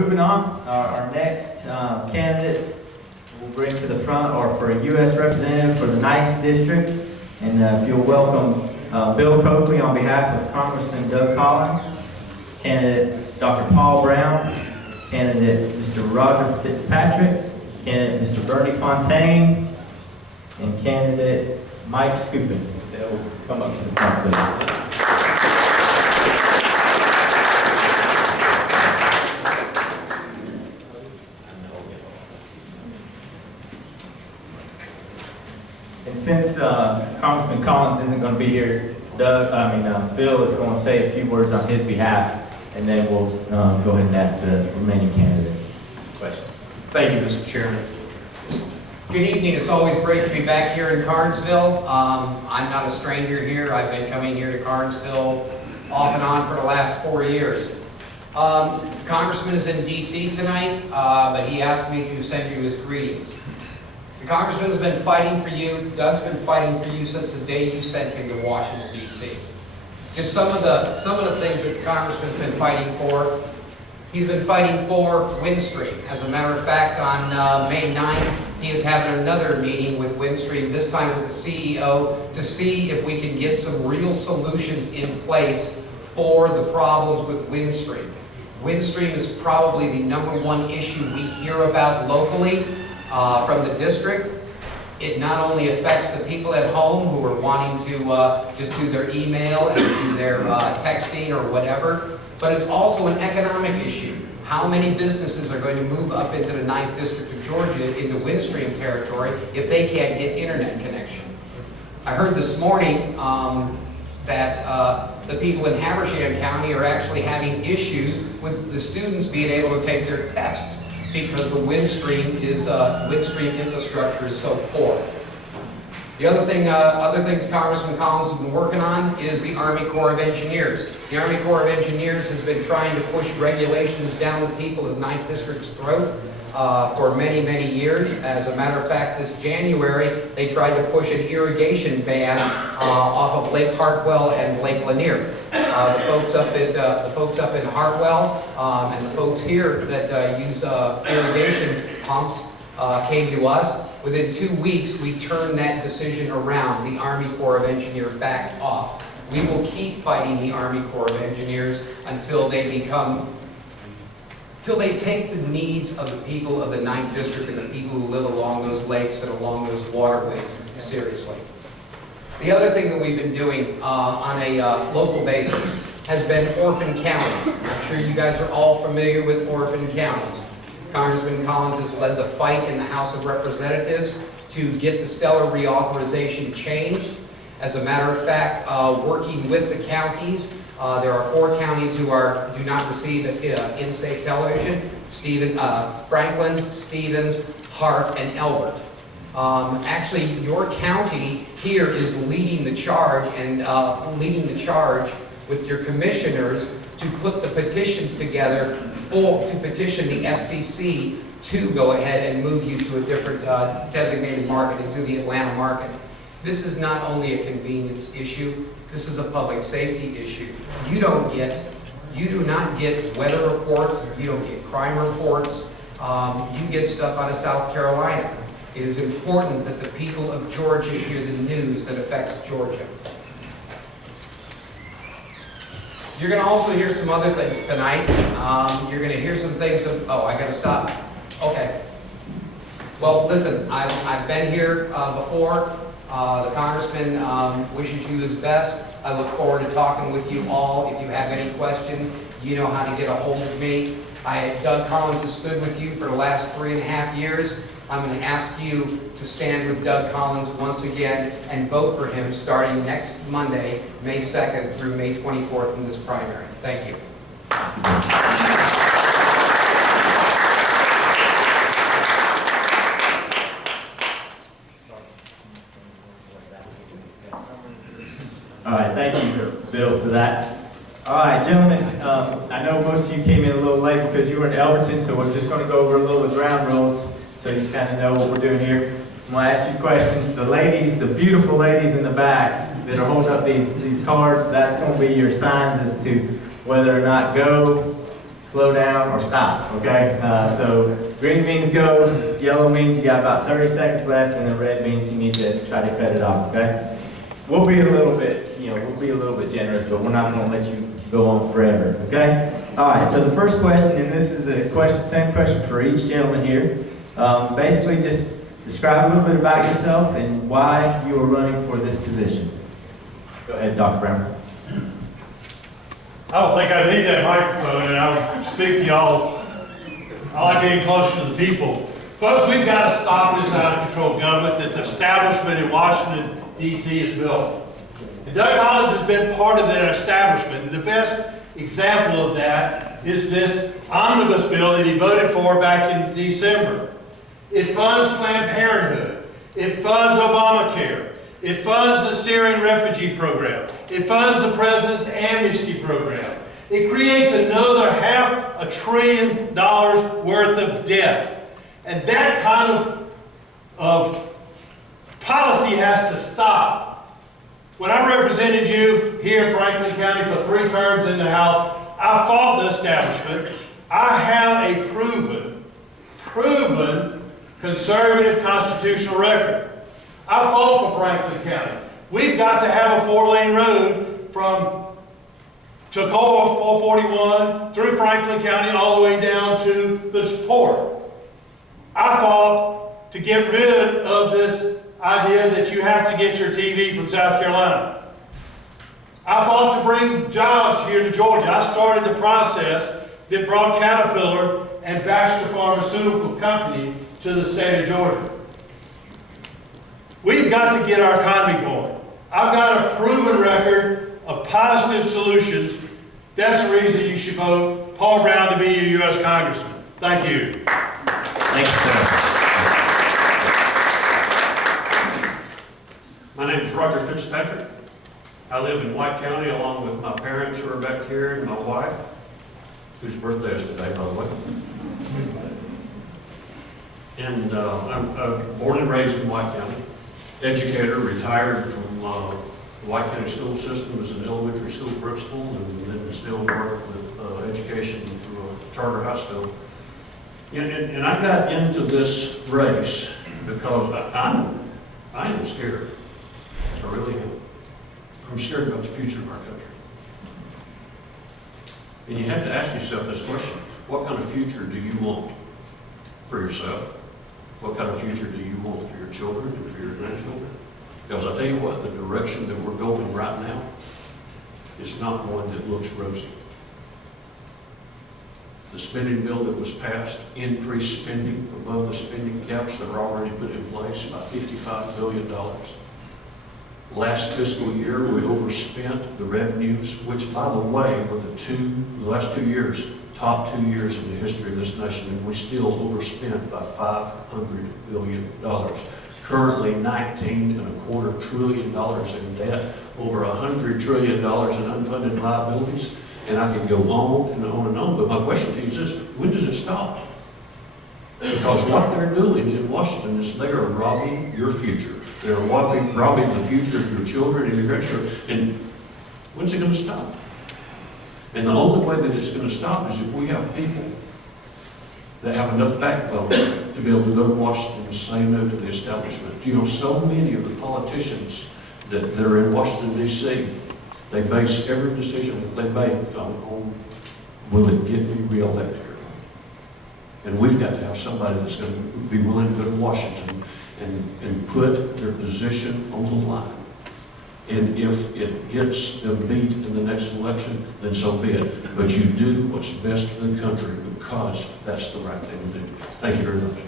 Moving on, our next candidates we'll bring to the front are for a U.S. representative for the 9th District. And if you'll welcome Bill Coakley on behalf of Congressman Doug Collins, candidate Dr. Paul Broun, candidate Mr. Roger Fitzpatrick, candidate Mr. Bernie Fontaine, and candidate Mike Scoopin. They'll come up to the front, please. And since Congressman Collins isn't going to be here, Bill is going to say a few words on his behalf, and then we'll go ahead and ask the remaining candidates questions. Thank you, Mr. Chairman. Good evening. It's always great to be back here in Carnesville. I'm not a stranger here. I've been coming here to Carnesville off and on for the last 4 years. The Congressman is in D.C. tonight, but he asked me to send you his greetings. The Congressman has been fighting for you. Doug's been fighting for you since the day you sent him to Washington, D.C. Just some of the things that the Congressman's been fighting for. He's been fighting for Windstream. As a matter of fact, on May 9th, he is having another meeting with Windstream, this time with the CEO, to see if we can get some real solutions in place for the problems with Windstream. Windstream is probably the #1 issue we hear about locally. From the district. It not only affects the people at home who are wanting to just do their email and do their texting or whatever, but it's also an economic issue. How many businesses are going to move up into the 9th District of Georgia, into Windstream territory, if they can't get internet connection? I heard this morning that the people in Habersham County are actually having issues with the students being able to take their tests, because the Windstream infrastructure is so poor. The other things Congressman Collins has been working on is the Army Corps of Engineers. The Army Corps of Engineers has been trying to push regulations down the people of 9th District's throat for many, many years. As a matter of fact, this January, they tried to push an irrigation ban off of Lake Hartwell and Lake Lanier. The folks up in Hartwell and the folks here that use irrigation pumps came to us. Within 2 weeks, we turned that decision around. The Army Corps of Engineers backed off. We will keep fighting the Army Corps of Engineers until they take the needs of the people of the 9th District and the people who live along those lakes and along those waterways seriously. The other thing that we've been doing on a local basis has been orphan counties. I'm sure you guys are all familiar with orphan counties. Congressman Collins has led the fight in the House of Representatives to get the stellar reauthorization changed. As a matter of fact, working with the counties, there are 4 counties who do not receive in-state television: Franklin, Stevens, Hart, and Elbert. Actually, your county here is leading the charge with your commissioners to put the petitions together to petition the FCC to go ahead and move you to a different designated market, into the Atlanta market. This is not only a convenience issue, this is a public safety issue. You do not get weather reports, you don't get crime reports, you get stuff out of South Carolina. It is important that the people of Georgia hear the news that affects Georgia. You're going to also hear some other things tonight. You're going to hear some things of, I got to stop. Okay. Well, listen, I've been here before. The Congressman wishes you his best. I look forward to talking with you all. If you have any questions, you know how to get a hold of me. Doug Collins has stood with you for the last 3.5 years. I'm going to ask you to stand with Doug Collins once again and vote for him starting next Monday, May 2nd through May 24th in this primary. Thank you. All right, thank you, Bill, for that. All right, gentlemen, I know most of you came in a little late because you were in Elberton, so we're just going to go over a little of the ground rules so you kind of know what we're doing here. I'm going to ask you questions. The ladies, the beautiful ladies in the back that are holding up these cards, that's going to be your signs as to whether or not go, slow down or stop, okay? So green means go, yellow means you got about 30 seconds left, and then red means you need to try to cut it off, okay? We'll be a little bit, we'll be a little bit generous, but we're not gonna let you go on forever, okay? All right, so the first question, and this is the question, same question for each gentleman here. Basically just describe a little bit about yourself and why you are running for this position. Go ahead, Dr. Brown. I don't think I need that microphone, and I'll speak to y'all. I like being closer to the people. Folks, we've got to stop this out-of-control government that the establishment in Washington, D.C. has built. And Doug Collins has been part of that establishment. And the best example of that is this omnibus bill that he voted for back in December. It funds Planned Parenthood. It funds Obamacare. It funds the Syrian refugee program. It funds the President's amnesty program. It creates another $500 billion worth of debt. And that kind of policy has to stop. When I represented you here in Franklin County for 3 terms in the House, I fought the establishment. I have a proven conservative constitutional record. I fought for Franklin County. We've got to have a 4-lane road from Toccoa 441 through Franklin County all the way down to the port. I fought to get rid of this idea that you have to get your TV from South Carolina. I fought to bring jobs here to Georgia. I started the process that brought Caterpillar and Baxter Pharmaceutical Company to the state of Georgia. We've got to get our economy going. I've got a proven record of positive solutions. That's the reason you should vote Paul Broun to be a U.S. Congressman. Thank you. Thanks, sir. My name is Roger Fitzpatrick. I live in White County along with my parents who are back here and my wife, whose birthday is today, by the way. And I'm born and raised in White County. Educator, retired from the White County school system as an elementary school principal, and then still work with education through a charter high school. And I got into this race because I am scared. I really am. I'm scared about the future of our country. And you have to ask yourself this question: what kind of future do you want for yourself? What kind of future do you want for your children and for your grandchildren? Because I tell you what, the direction that we're going right now is not one that looks rosy. The spending bill that was passed increased spending above the spending caps that were already put in place by $55 billion. Last fiscal year, we overspent the revenues, which, by the way, were the last 2 years, top 2 years in the history of this nation, and we still overspent by $500 billion. Currently, $19.25 trillion in debt, over $100 trillion in unfunded liabilities, and I could go on and on and on. But my question to you is this: when does it stop? Because what they're doing in Washington is they are robbing your future. They're robbing the future of your children and your grandchildren. And when's it going to stop? And the only way that it's going to stop is if we have people that have enough backbone to be able to go to Washington and say no to the establishment. You know, so many of the politicians that are in Washington, D.C., they base every decision that they make on will it get me reelected? And we've got to have somebody that's going to be willing to go to Washington and put their position on the line. And if it gets them beat in the next election, then so be it. But you do what's best for the country because that's the right thing to do. Thank you very much.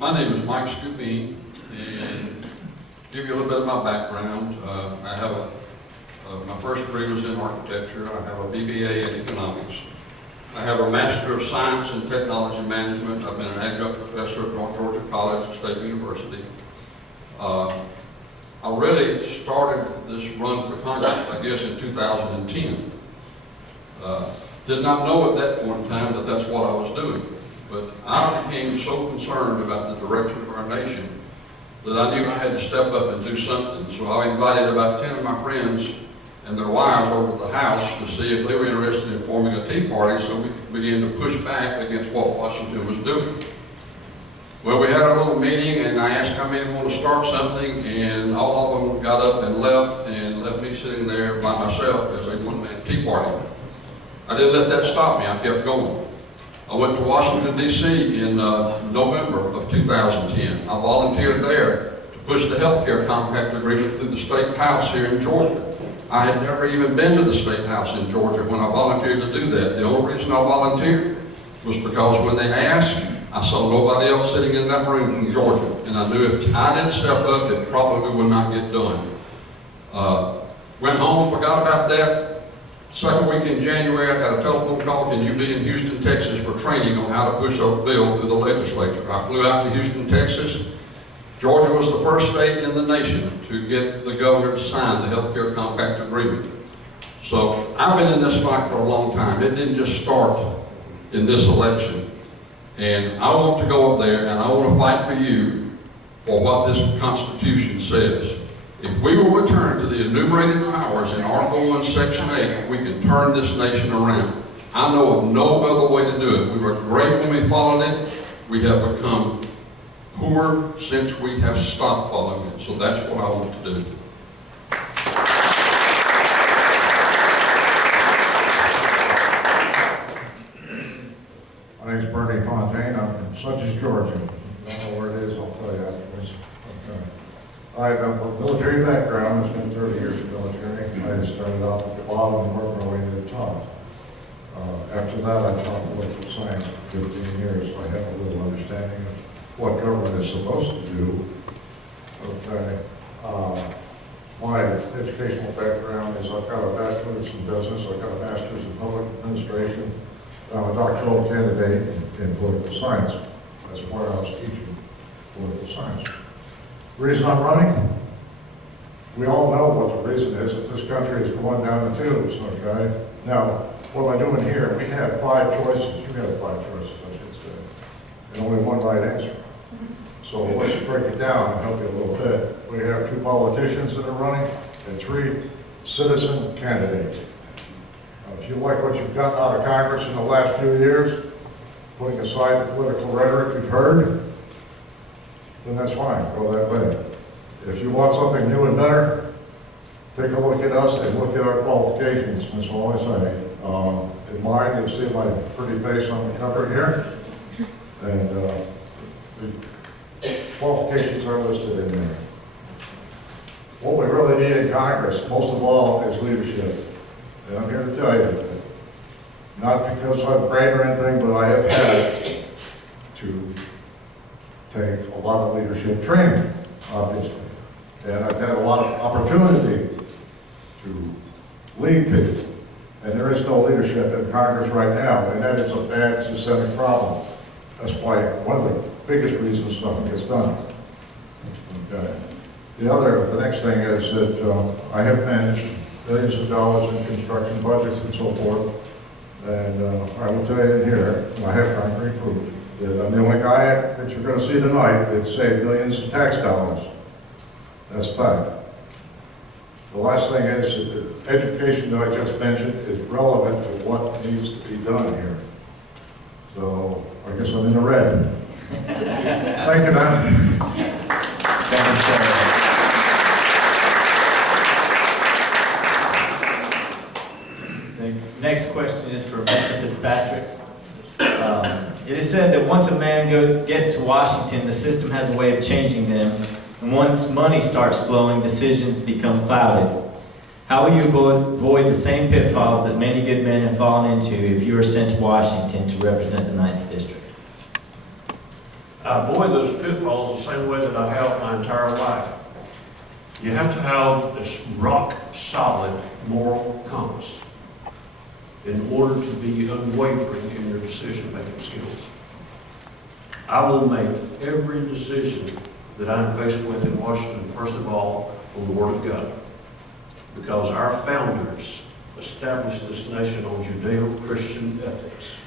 My name is Mike Scoopine, and give you a little bit of my background. I have my first degree was in architecture. I have a BBA in economics. I have a Master of Science in Technology Management. I've been an adjunct professor at North Georgia College, State University. I really started this run for Congress, I guess, in 2010. Did not know at that point in time that that's what I was doing. But I became so concerned about the direction of our nation that I knew I had to step up and do something. So I invited about 10 of my friends and their wives over to the house to see if they were interested in forming a tea party so we could begin to push back against what Washington was doing. Well, we had a little meeting and I asked how many want to start something, and all of them got up and left me sitting there by myself as a one-man tea party. I didn't let that stop me, I kept going. I went to Washington, D.C. in November of 2010. I volunteered there to push the healthcare compact agreement through the State House here in Georgia. I had never even been to the State House in Georgia when I volunteered to do that. The only reason I volunteered was because when they asked, I saw nobody else sitting in that room from Georgia, and I knew if I didn't step up, it probably would not get done. Went home, forgot about that. Second week in January, I got a telephone call, can you be in Houston, Texas for training on how to push a bill through the legislature. I flew out to Houston, Texas. Georgia was the first state in the nation to get the governor to sign the healthcare compact agreement. So I've been in this fight for a long time. It didn't just start in this election. And I want to go up there and I want to fight for you for what this Constitution says. If we will return to the enumerated powers in Article 1, Section 8, we can turn this nation around. I know of no other way to do it. We were great when we followed it. We have become poor since we have stopped following it. So that's what I want to do. My name's Bernie Fontaine. I'm from Suches, Georgia. Don't know where it is, I'll tell you afterwards. I have a military background. I spent 30 years in the military. I started off at the bottom and worked my way to the top. After that, I taught political science for 15 years, so I have a little understanding of what government is supposed to do. Okay. My educational background is I've got a bachelor's in business, I've got a master's in public administration. I'm a doctoral candidate in political science. That's why I was teaching political science. The reason I'm running? We all know what the reason is, that this country is going down the tubes, okay? Now, what am I doing here? We have 5 choices. You have 5 choices, I should say. And only one right answer. So let's break it down and help you a little bit. We have 2 politicians that are running and 3 citizen candidates. If you like what you've gotten out of Congress in the last few years, putting aside the political rhetoric you've heard, then that's fine, go that way. If you want something new and better, take a look at us and look at our qualifications, that's all I say. In mine, you'll see my pretty face on the cover here, and the qualifications are listed in there. What we really need in Congress, most of all, is leadership. And I'm here to tell you that, not because I'm great or anything, but I have had to take a lot of leadership training, obviously. And I've had a lot of opportunity to lead people. And there is no leadership in Congress right now, and that is a bad systemic problem. That's why one of the biggest reasons nothing gets done. Okay. The next thing is that I have managed millions of dollars in construction budgets and so forth. And I will tell you in here, I have concrete proof that I'm the only guy that you're going to see tonight that saved millions of tax dollars. That's a fact. The last thing is that the education that I just mentioned is relevant to what needs to be done here. So I guess I'm in the red. Thank you, man. Thank you, sir. The next question is for Mr. Fitzpatrick. It is said that once a man gets to Washington, the system has a way of changing them, and once money starts flowing, decisions become clouded. How will you avoid the same pitfalls that many good men have fallen into if you are sent to Washington to represent the 9th District? I avoid those pitfalls the same way that I have my entire life. You have to have this rock-solid moral compass in order to be unwavering in your decision-making skills. I will make every decision that I'm faced with in Washington, first of all, on the Word of God. Because our founders established this nation on Judeo-Christian ethics.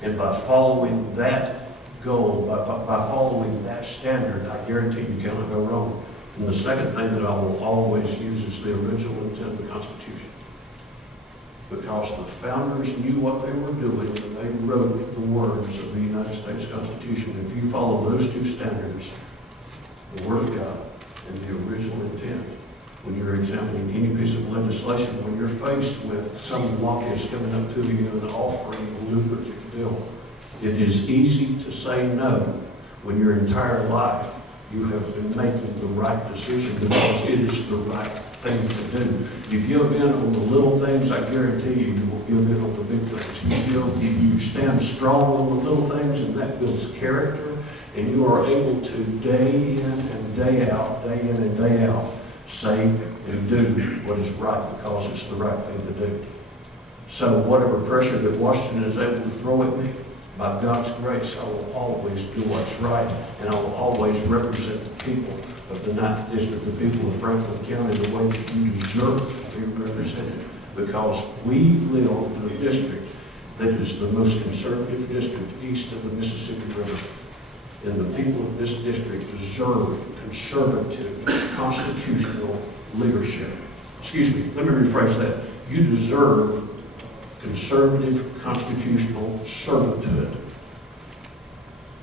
And by following that goal, by following that standard, I guarantee you cannot go wrong. And the second thing that I will always use is the original intent of the Constitution. Because the founders knew what they were doing when they wrote the words of the United States Constitution. If you follow those two standards, the Word of God and the original intent, when you're examining any piece of legislation, when you're faced with some lobbyist coming up to you and offering a lucrative deal, it is easy to say no when your entire life you have been making the right decision because it is the right thing to do. You give in on the little things, I guarantee you, you will give in on the big things. You stand strong on the little things, and that builds character, and you are able to day in and day out, say and do what is right because it's the right thing to do. So whatever pressure that Washington is able to throw at me, by God's grace, I will always do what's right, and I will always represent the people of the 9th District, the people of Franklin County, the way that you deserve to be represented, because we live in a district that is the most conservative district east of the Mississippi River. And the people of this district deserve conservative, constitutional leadership. Excuse me, let me rephrase that. You deserve conservative, constitutional servanthood.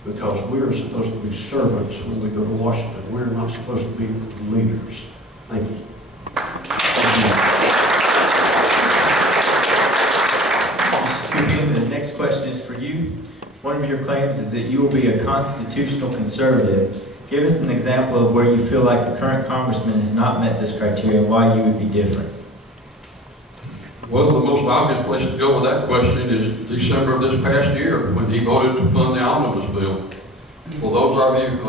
Because we're supposed to be servants when we go to Washington. We're not supposed to be leaders. Thank you. Mr. Scoopin, the next question is for you. One of your claims is that you will be a constitutional conservative. Give us an example of where you feel like the current congressman has not met this criteria and why you would be different. Well, the most obvious place to go with that question is December of this past year, when he voted to fund the omnibus bill. For those of you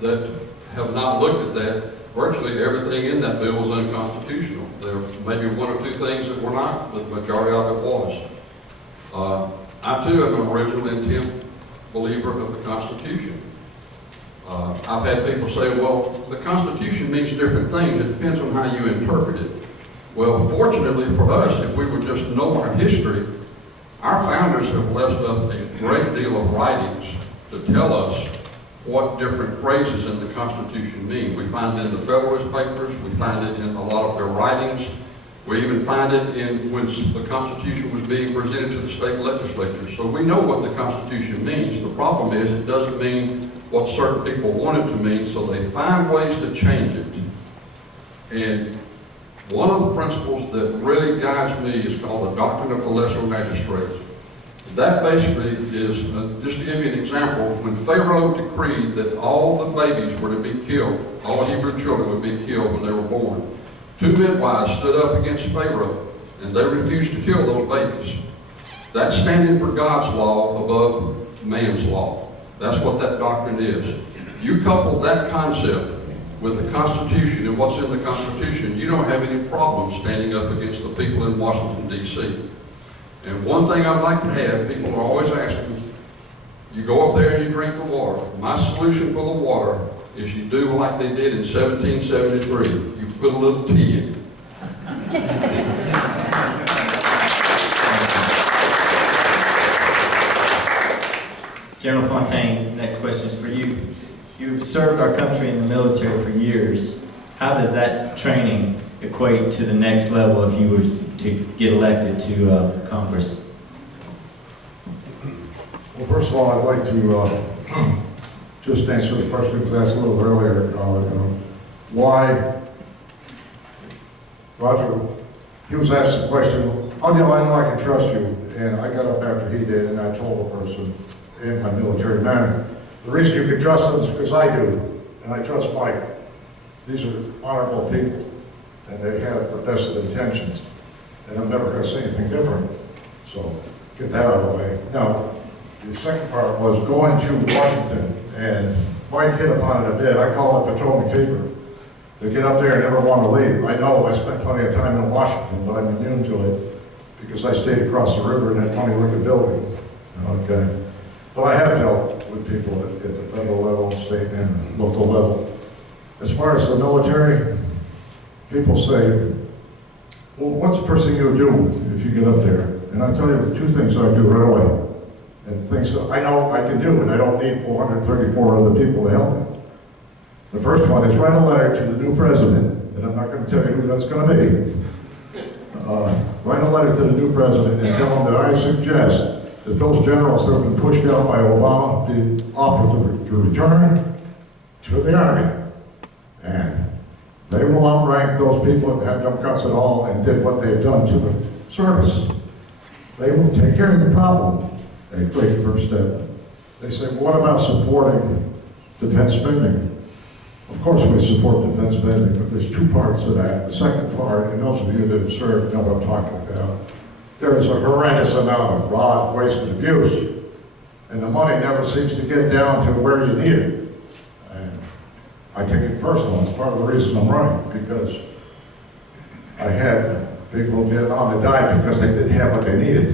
that have not looked at that, virtually everything in that bill was unconstitutional. There may be one or two things that were not, but the majority of it was. I too am an original intent believer of the Constitution. I've had people say, well, the Constitution means different things. It depends on how you interpret it. Well, fortunately for us, if we would just know our history, our founders have left us a great deal of writings to tell us what different phrases in the Constitution mean. We find it in the Federalist Papers, we find it in a lot of their writings, we even find it in when the Constitution was being presented to the state legislatures. So we know what the Constitution means. The problem is it doesn't mean what certain people want it to mean, so they find ways to change it. And one of the principles that really guides me is called the doctrine of the lesser magistrate. That basically is, just to give you an example, when Pharaoh decreed that all the babies were to be killed, all Hebrew children would be killed when they were born, 2 midwives stood up against Pharaoh and they refused to kill those babies. That's standing for God's law above man's law. That's what that doctrine is. You couple that concept with the Constitution and what's in the Constitution, you don't have any problem standing up against the people in Washington, D.C. And one thing I'd like to add, people are always asking, you go up there and you drink the water. My solution for the water is you do like they did in 1773. You put a little tea in it. General Fontaine, next question is for you. You've served our country in the military for years. How does that training equate to the next level if you were to get elected to Congress? Well, first of all, I'd like to just answer the question that was asked a little earlier. Why, Roger, he was asked the question, how do I know I can trust you? And I got up after he did and I told the person in my military manner, the reason you can trust them is because I do, and I trust Mike. These are honorable people, and they have the best of intentions, and I'm never going to say anything different. So get that out of the way. Now, the second part was going to Washington, and Mike hit upon it a bit. I call it Potomac fever. They get up there and never want to leave. I know I spent plenty of time in Washington, but I'm immune to it because I stayed across the river in that funny looking building. Okay. But I have dealt with people at the federal level, state and local level. As far as the military, people say, well, what's the first thing you'll do if you get up there? And I tell you 2 things I do right away. and things that I know I can do, and I don't need 434 other people to help me. The first one is write a letter to the new president, and I'm not going to tell you who that's going to be. Write a letter to the new president and tell him that I suggest that those generals that have been pushed out by Obama be offered to return to the Army. And they will outrank those people that had no guts at all and did what they've done to the service. They will take care of the problem. A great first step. They say, well, what about supporting defense spending? Of course we support defense spending, but there's two parts to that. The second part, and those of you that have served know what I'm talking about, there is a horrendous amount of fraud, waste, and abuse, and the money never seems to get down to where you need it. And I take it personal. It's part of the reason I'm running, because I had people in Vietnam that died because they didn't have what they needed.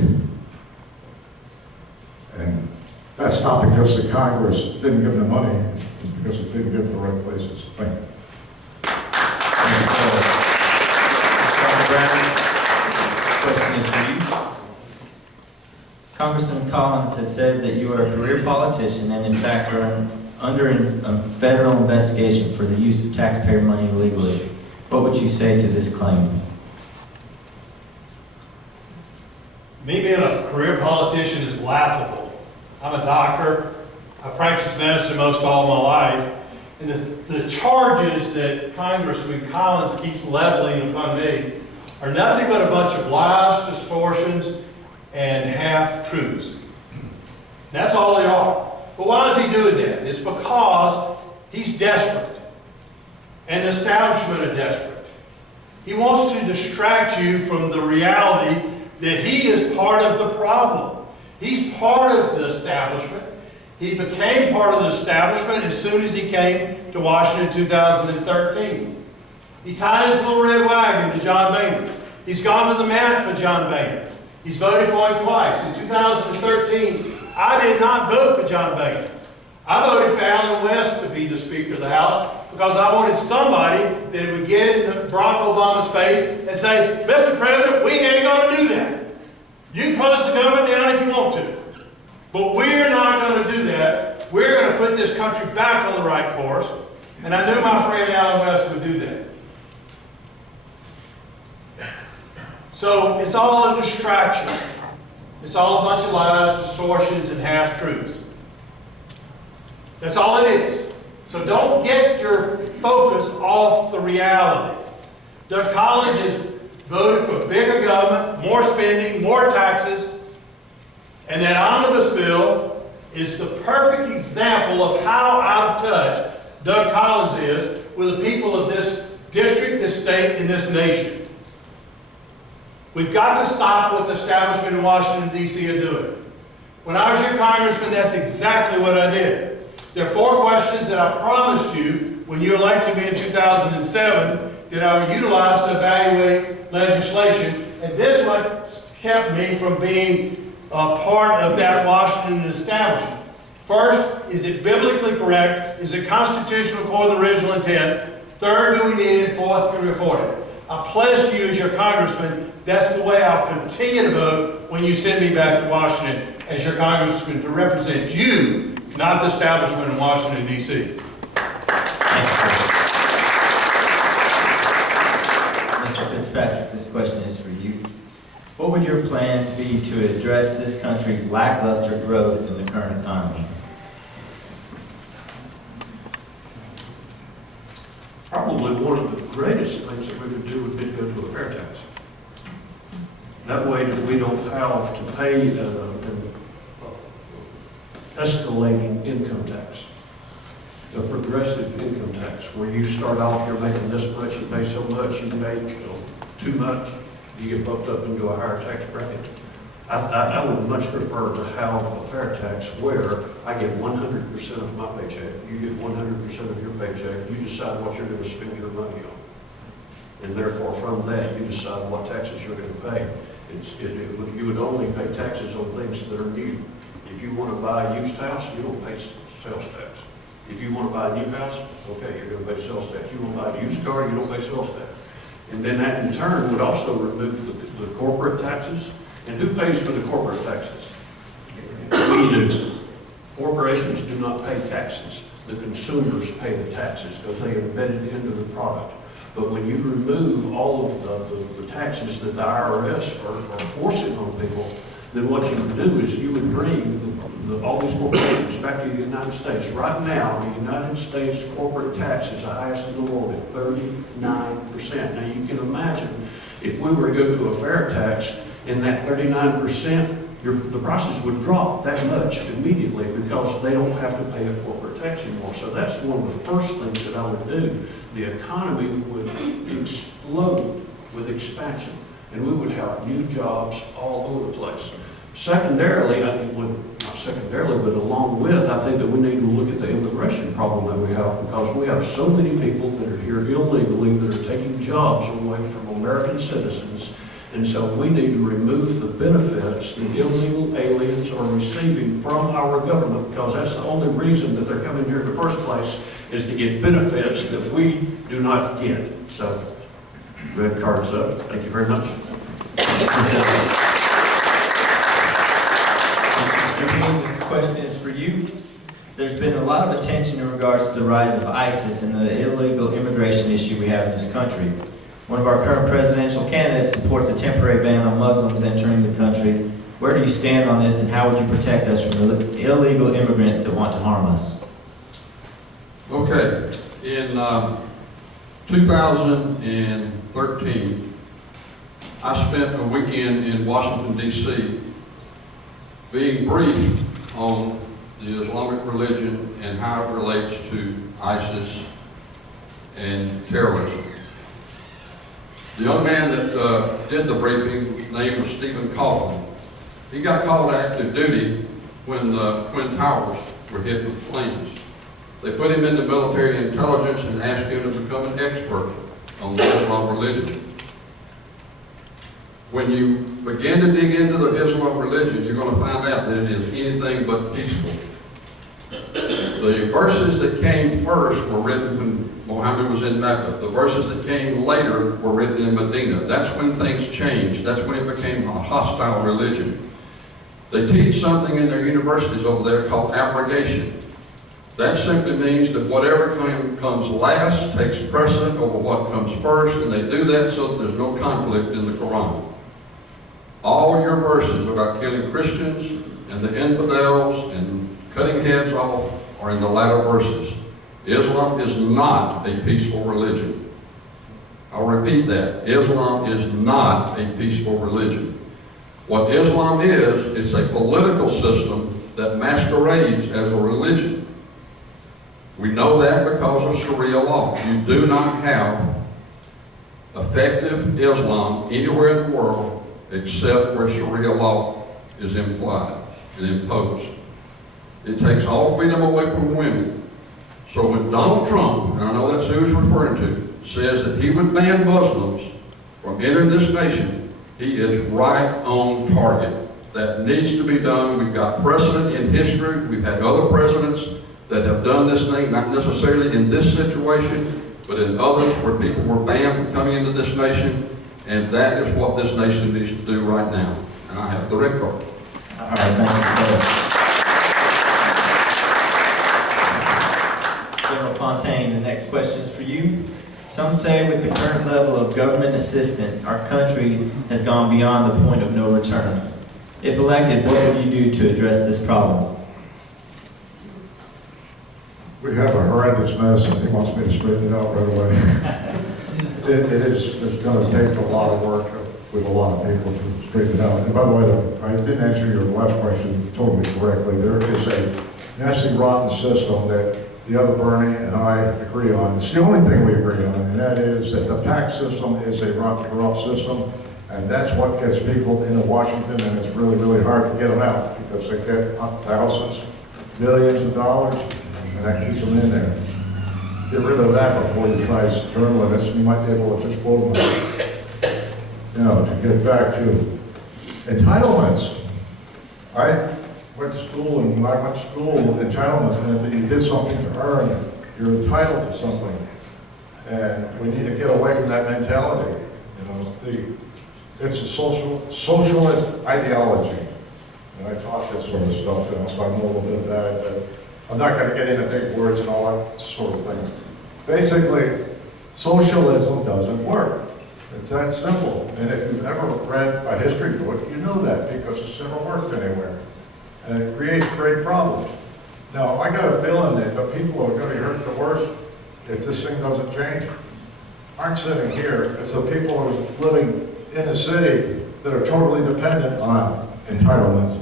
And that's not because the Congress didn't give them the money, it's because it didn't get to the right places. Thank you. Mr. Brown, this question is for you. Congressman Collins has said that you are a career politician and in fact are under a federal investigation for the use of taxpayer money illegally. What would you say to this claim? Me being a career politician is laughable. I'm a doctor. I practiced medicine most all my life. And the charges that Congressman Collins keeps leveling upon me are nothing but a bunch of lies, distortions, and half-truths. That's all they are. But why is he doing that? It's because he's desperate. And the establishment are desperate. He wants to distract you from the reality that he is part of the problem. He's part of the establishment. He became part of the establishment as soon as he came to Washington in 2013. He tied his little red wagon to John Boehner. He's gone to the mat for John Boehner. He's voted for him twice. In 2013, I did not vote for John Boehner. I voted for Alan West to be the Speaker of the House because I wanted somebody that would get in Barack Obama's face and say, Mr. President, we ain't going to do that. You can close the government down if you want to. But we're not going to do that. We're going to put this country back on the right course. And I knew my friend Alan West would do that. So it's all a distraction. It's all a bunch of lies, distortions, and half-truths. That's all it is. So don't get your focus off the reality. Doug Collins has voted for bigger government, more spending, more taxes, and that omnibus bill is the perfect example of how out of touch Doug Collins is with the people of this district, this state, and this nation. We've got to stop what the establishment in Washington, D.C. are doing. When I was your congressman, that's exactly what I did. There are 4 questions that I promised you when you elected me in 2007 that I would utilize to evaluate legislation, and this one kept me from being a part of that Washington establishment. First, is it biblically correct? Is it constitutional according to the original intent? Third, do we need it? Fourth, can we afford it? I pledge to you as your congressman, that's the way I'll continue to vote when you send me back to Washington as your congressman to represent you, not the establishment in Washington, D.C. Mr. Fitzpatrick, this question is for you. What would your plan be to address this country's lackluster growth in the current economy? Probably one of the greatest things that we could do would be to go to a fair tax. That way that we don't have to pay an escalating income tax, a progressive income tax, where you start off, you're making this much, you pay so much, you make too much, you get bumped up into a higher tax bracket. I would much prefer to have a fair tax where I get 100% of my paycheck, you get 100% of your paycheck, you decide what you're going to spend your money on. And therefore, from that, you decide what taxes you're going to pay. You would only pay taxes on things that are new. If you want to buy a used house, you don't pay sales tax. If you want to buy a new house, okay, you're going to pay sales tax. You want to buy a used car, you don't pay sales tax. And then that in turn would also remove the corporate taxes. And who pays for the corporate taxes? We we do. Corporations do not pay taxes. The consumers pay the taxes because they are embedded into the product. But when you remove all of the taxes that the IRS are forcing on people, then what you would do is you would bring all these corporations back to the United States. Right now, the United States corporate tax is the highest in the world at 39%. Now you can imagine if we were to go to a fair tax and that 39%, the prices would drop that much immediately because they don't have to pay a corporate tax anymore. So that's one of the first things that I would do. The economy would explode with expansion, and we would have new jobs all over the place. Secondarily, not secondarily, but along with, I think that we need to look at the immigration problem that we have, because we have so many people that are here illegally that are taking jobs away from American citizens. And so we need to remove the benefits that illegal aliens are receiving from our government, because that's the only reason that they're coming here in the first place, is to get benefits that we do not get. So, red card's up. Thank you very much. Mr. Green, this question is for you. There's been a lot of attention in regards to the rise of ISIS and the illegal immigration issue we have in this country. One of our current presidential candidates supports a temporary ban on Muslims entering the country. Where do you stand on this, and how would you protect us from illegal immigrants that want to harm us? Okay, in 2013, I spent a weekend in Washington, D.C. being briefed on the Islamic religion and how it relates to ISIS and terrorism. The young man that did the briefing, his name was Stephen Kaufman. He got called to active duty when the Twin Towers were hit with flames. They put him into military intelligence and asked him to become an expert on the Islam religion. When you begin to dig into the Islam religion, you're going to find out that it is anything but peaceful. The verses that came first were written when Muhammad was in Mecca. The verses that came later were written in Medina. That's when things changed. That's when it became a hostile religion. They teach something in their universities over there called abrogation. That simply means that whatever comes last takes precedent over what comes first, and they do that so that there's no conflict in the Quran. All your verses about killing Christians and the infidels and cutting heads off are in the latter verses. Islam is not a peaceful religion. I'll repeat that. Islam is not a peaceful religion. What Islam is, it's a political system that masquerades as a religion. We know that because of Sharia law. You do not have effective Islam anywhere in the world except where Sharia law is implied and imposed. It takes all freedom away from women. So when Donald Trump, and I know that's who he's referring to, says that he would ban Muslims from entering this nation, he is right on target. That needs to be done. We've got precedent in history. We've had other presidents that have done this thing, not necessarily in this situation, but in others where people were banned from coming into this nation, and that is what this nation needs to do right now. And I have the red card. All right, thank you, sir. General Fontaine, the next question is for you. Some say with the current level of government assistance, our country has gone beyond the point of no return. If elected, what would you do to address this problem? We have a horrendous mess, and he wants me to straighten it out right away. It's going to take a lot of work with a lot of people to straighten it out. And by the way, I didn't answer your last question totally correctly. There is a nasty, rotten system that the other Bernie and I agree on. It's the only thing we agree on, and that is that the tax system is a rotten, corrupt system, and that's what gets people into Washington, and it's really, really hard to get them out because they get thousands, millions of dollars, and that keeps them in there. Get rid of that before you try term limits, and you might be able to just vote them. You know, to get back to entitlements. I went to school, and when I went to school, entitlements meant that you did something to earn, you're entitled to something. And we need to get away from that mentality. You know, it's a socialist ideology. and I taught this sort of stuff, you know, so I know a little bit about it, but I'm not gonna get into big words and all that sort of thing. Basically, socialism doesn't work. It's that simple. And if you've ever read a history book, you know that because it's never worked anywhere. And it creates great problems. Now, I got a feeling that the people who are gonna be hurt the worst if this thing doesn't change aren't sitting here. It's the people who are living in the city that are totally dependent on entitlements.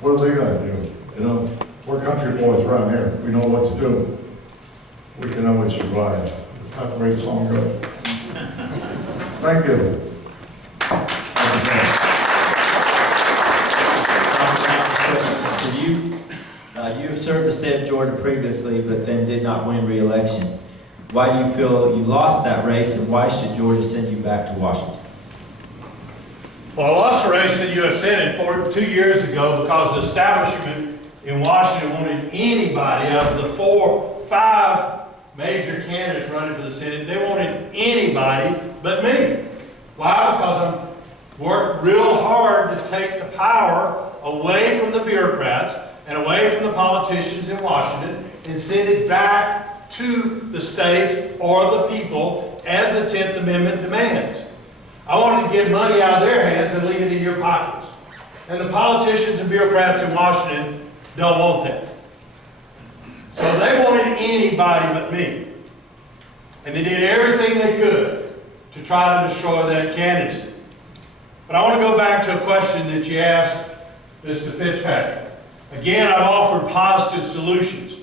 What are they gonna do? You know, we're country boys around here. We know what to do. We can always survive. That's the way the song goes. Thank you. This question is for you. You have served the state of Georgia previously, but then did not win re-election. Why do you feel you lost that race, and why should Georgia send you back to Washington? Well, I lost the race to the U.S. Senate 2 years ago because the establishment in Washington wanted anybody out of the 5 major candidates running for the Senate. They wanted anybody but me. Why? Because I worked real hard to take the power away from the bureaucrats and away from the politicians in Washington and send it back to the states or the people as the 10th Amendment demands. I wanted to get money out of their hands and leave it in your pockets. And the politicians and bureaucrats in Washington don't want that. So they wanted anybody but me. And they did everything they could to try to destroy that candidacy. But I want to go back to a question that you asked Mr. Fitzpatrick. Again, I've offered positive solutions.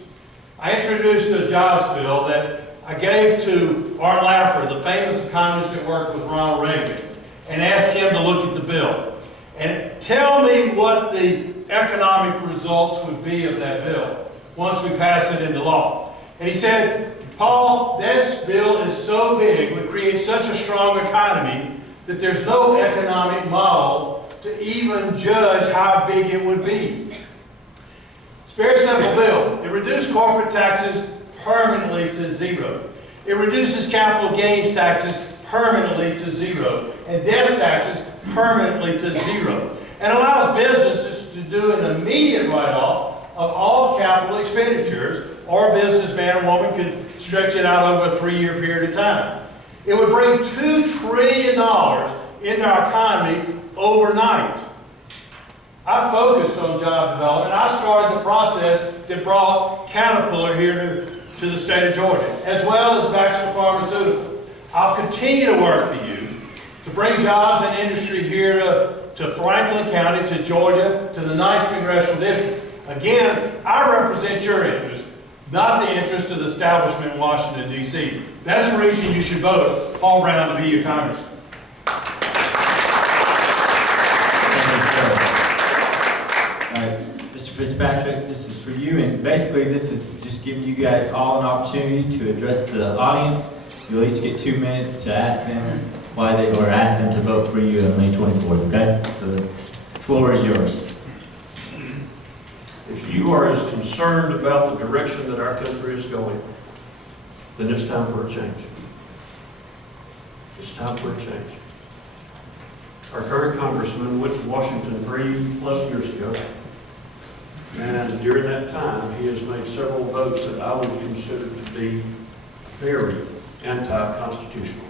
I introduced a jobs bill that I gave to Art Laffer, the famous economist that worked with Ronald Reagan, and asked him to look at the bill and tell me what the economic results would be of that bill once we pass it into law. And he said, Paul, this bill is so big, would create such a strong economy that there's no economic model to even judge how big it would be. It's a very simple bill. It reduced corporate taxes permanently to 0. It reduces capital gains taxes permanently to 0. And death taxes permanently to 0. And allows businesses to do an immediate write-off of all capital expenditures, or a businessman or woman could stretch it out over a 3-year period of time. It would bring $2 trillion into our economy overnight. I focused on job development. I started the process that brought Caterpillar here to the state of Georgia, as well as Baxter Pharmaceutical. I'll continue to work for you to bring jobs and industry here to Franklin County, to Georgia, to the 9th Congressional District. Again, I represent your interest, not the interest of the establishment in Washington, D.C. That's the reason you should vote Paul Broun to be your congressman. Mr. Fitzpatrick, this is for you, and basically this is just giving you guys all an opportunity to address the audience. You'll each get 2 minutes to ask them why they, or ask them to vote for you on May 24th, okay? So the floor is yours. If you are as concerned about the direction that our country is going, then it's time for a change. It's time for a change. Our current congressman went to Washington 3+ years ago, and during that time, he has made several votes that I would consider to be very anti-constitutional.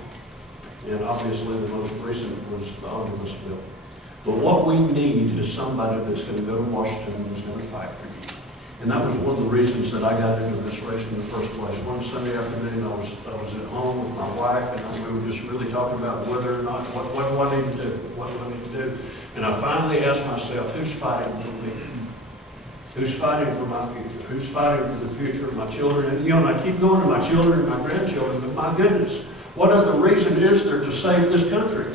And obviously, the most recent was the omnibus bill. But what we need is somebody that's going to go to Washington and is going to fight for you. And that was one of the reasons that I got into this race in the first place. One Sunday afternoon, I was at home with my wife, and we were just really talking about whether or not, what do I need to do? What do I need to do? And I finally asked myself, who's fighting for me? Who's fighting for my future? Who's fighting for the future of my children? And, and I keep going to my children and my grandchildren, but my goodness, what other reason is there to save this country?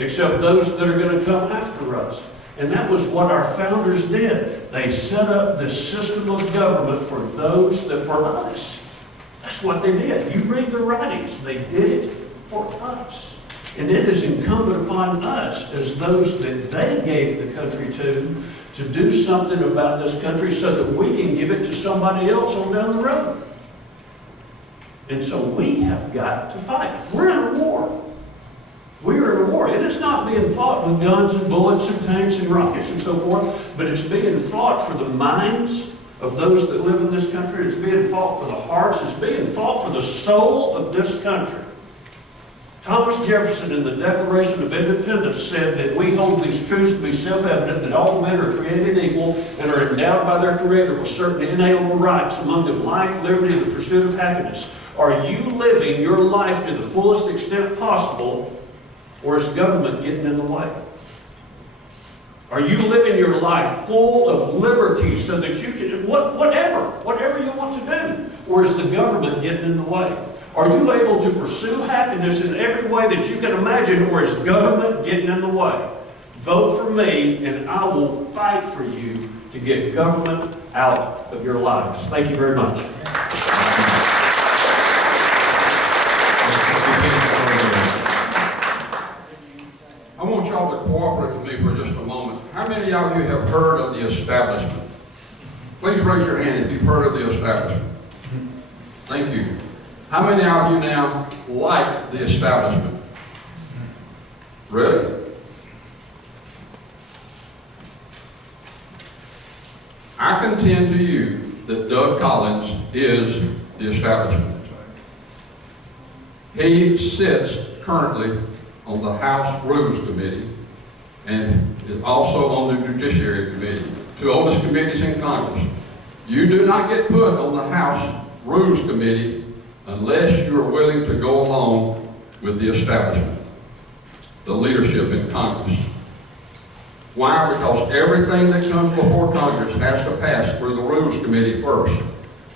Except those that are going to come after us. And that was what our founders did. They set up this system of government for those that for us. That's what they did. You read the writings. They did it for us. And it is incumbent upon us as those that they gave the country to do something about this country so that we can give it to somebody else on down the road. And so we have got to fight. We're in a war. We are in a war, and it's not being fought with guns and bullets and tanks and rockets and so forth, but it's being fought for the minds of those that live in this country. It's being fought for the hearts. It's being fought for the soul of this country. Thomas Jefferson in the Declaration of Independence said that we hold these truths to be self-evident, that all men are created equal and are endowed by their Creator with certain inalienable rights, among them life, liberty, and the pursuit of happiness. Are you living your life to the fullest extent possible, or is government getting in the way? Are you living your life full of liberty so that you can, whatever you want to do, or is the government getting in the way? Are you able to pursue happiness in every way that you can imagine, or is government getting in the way? Vote for me, and I will fight for you to get government out of your lives. Thank you very much. I want y'all to cooperate with me for just a moment. How many of you have heard of the establishment? Please raise your hand if you've heard of the establishment. Thank you. How many of you now like the establishment? Really? I contend to you that Doug Collins is the establishment. He sits currently on the House Rules Committee and is also on the Judiciary Committee, two oldest committees in Congress. You do not get put on the House Rules Committee unless you are willing to go along with the establishment, the leadership in Congress. Why? Because everything that comes before Congress has to pass through the Rules Committee first.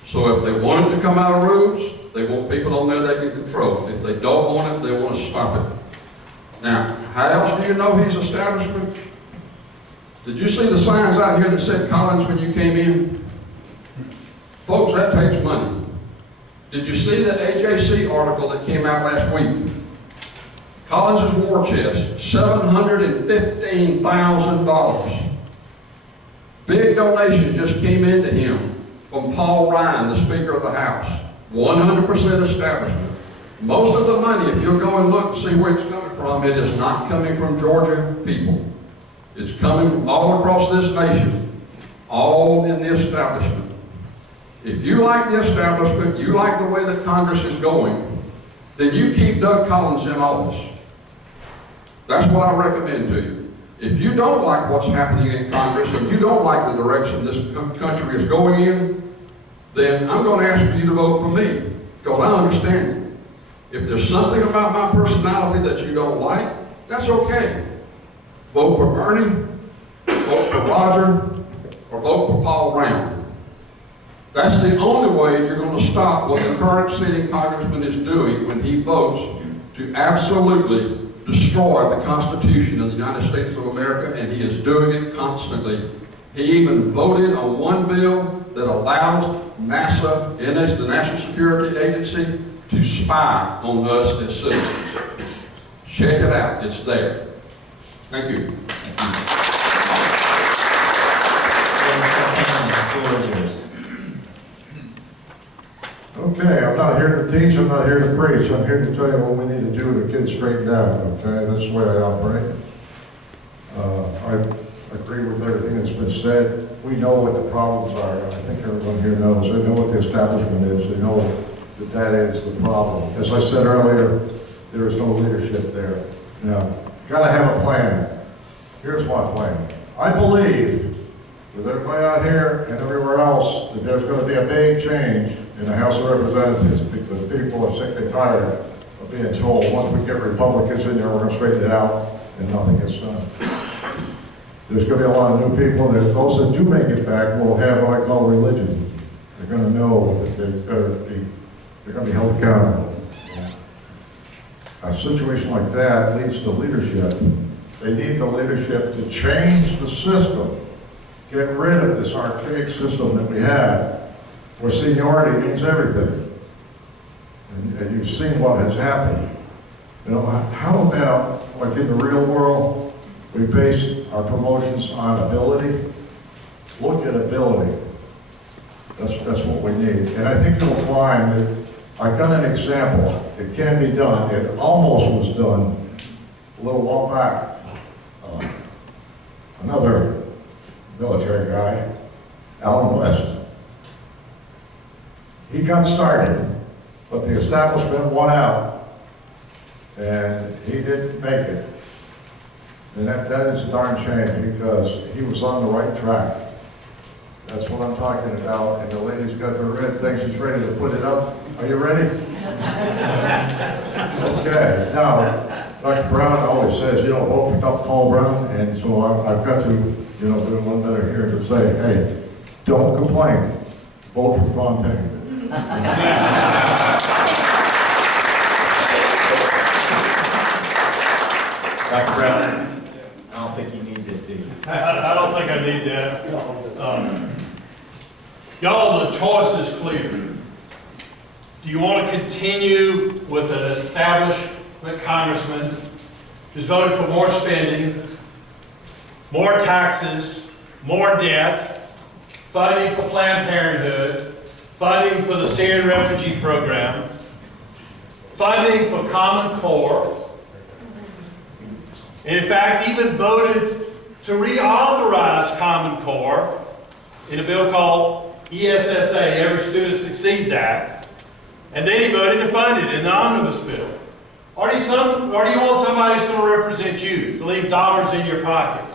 So if they want it to come out of rules, they want people on there they can control. If they don't want it, they want to stop it. Now, how else do you know he's establishment? Did you see the signs out here that said Collins when you came in? Folks, that takes money. Did you see the AJC article that came out last week? Collins' war chest, $715,000. Big donation just came into him from Paul Ryan, the Speaker of the House. 100% establishment. Most of the money, if you'll go and look to see where it's coming from, it is not coming from Georgia people. It's coming from all across this nation, all in the establishment. If you like the establishment, you like the way that Congress is going, then you keep Doug Collins in office. That's what I recommend to you. If you don't like what's happening in Congress and you don't like the direction this country is going in, then I'm going to ask for you to vote for me, because I understand it. If there's something about my personality that you don't like, that's okay. Vote for Bernie, vote for Roger, or vote for Paul Brown. That's the only way you're going to stop what the current sitting congressman is doing when he votes to absolutely destroy the Constitution of the United States of America, and he is doing it constantly. He even voted on one bill that allows NASA, the National Security Agency, to spy on us as citizens. Check it out, it's there. Thank you. Okay, I'm not here to teach, I'm not here to preach, I'm here to tell you what we need to do to get straightened out, okay? That's the way I operate. I agree with everything that's been said. We know what the problems are. I think everyone here knows. They know what the establishment is. They know that that is the problem. As I said earlier, there is no leadership there. Now, gotta have a plan. Here's my plan. I believe, with everybody out here and everywhere else, that there's gonna be a big change in the House of Representatives, because people are sick and tired of being told, once we get Republicans in there, we're gonna straighten it out, and nothing gets done. There's gonna be a lot of new people, and those that do make it back will have what I call religion. They're gonna know that they're gonna be held accountable. A situation like that leads to leadership. They need the leadership to change the system, get rid of this archaic system that we have, where seniority means everything. And you've seen what has happened. You know, how about, like in the real world, we base our promotions on ability? Look at ability. That's what we need. And I think you'll find that I've got an example. It can be done. It almost was done a little while back, another military guy, Alan West, he got started, but the establishment won out, and he didn't make it. And that is a darn shame, because he was on the right track. That's what I'm talking about, and the lady's got the red thing, she's ready to put it up. Are you ready? Okay, now, Dr. Brown always says, you know, vote for Paul Brown, and so I've got to, you know, do one better here to say, hey, don't complain, vote for Fontaine. Dr. Brown, I don't think you need this, do you? I don't think I need that. Y'all, the choice is clear. Do you want to continue with an establishment congressman who's voted for more spending, more taxes, more debt, funding for Planned Parenthood, funding for the Syrian refugee program, funding for Common Core, and in fact even voted to reauthorize Common Core in a bill called ESSA, Every Student Succeeds Act, and then he voted to fund it in the omnibus bill. Or do you want somebody who's going to represent you, to leave dollars in your pocket?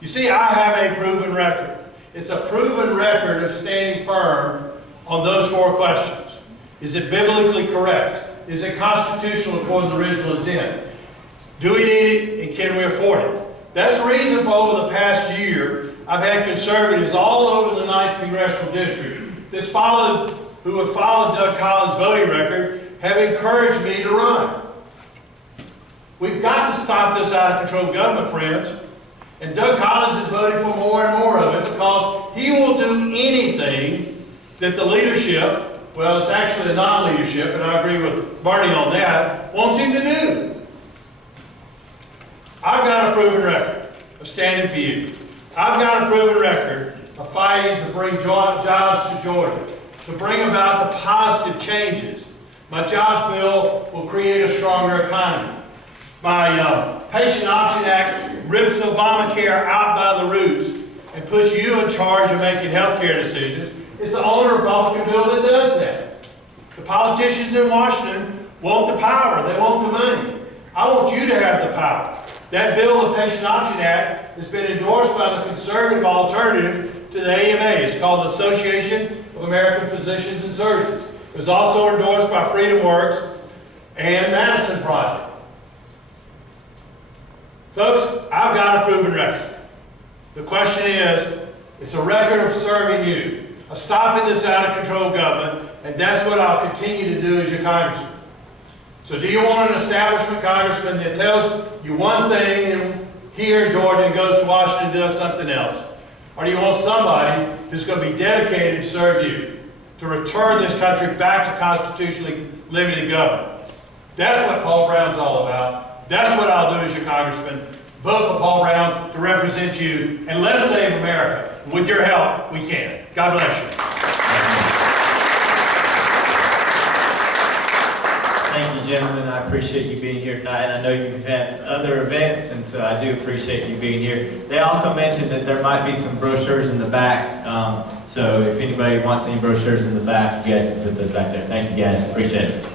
You see, I have a proven record. It's a proven record of standing firm on those four questions. Is it biblically correct? Is it constitutional according to the original intent? Do we need it, and can we afford it? That's the reason for over the past year, I've had conservatives all over the 9th Congressional District who have followed Doug Collins' voting record, have encouraged me to run. We've got to stop this out-of-control government, friends. And Doug Collins is voting for more and more of it because he will do anything that the leadership, well, it's actually the non-leadership, and I agree with Bernie on that, wants him to do. I've got a proven record of standing for you. I've got a proven record of fighting to bring jobs to Georgia, to bring about the positive changes. My jobs bill will create a stronger economy. My Patient Option Act rips Obamacare out by the roots and puts you in charge of making health care decisions. It's the only Republican bill that does that. The politicians in Washington want the power. They want the money. I want you to have the power. That bill, the Patient Option Act, has been endorsed by the conservative alternative to the AMA. It's called the Association of American Physicians and Surgeons. It was also endorsed by Freedom Works and Madison Project. Folks, I've got a proven record. The question is, it's a record of serving you, of stopping this out-of-control government, and that's what I'll continue to do as your congressman. So do you want an establishment congressman that tells you one thing here in Georgia and goes to Washington and does something else? Or do you want somebody who's going to be dedicated to serve you, to return this country back to constitutionally limited government? That's what Paul Brown's all about. That's what I'll do as your congressman. Vote for Paul Brown to represent you, and let's save America. And with your help, we can. God bless you. Thank you, gentlemen. I appreciate you being here tonight. I know you've had other events, and so I do appreciate you being here. They also mentioned that there might be some brochures in the back. So if anybody wants any brochures in the back, you guys can put those back there. Thank you, guys. Appreciate it.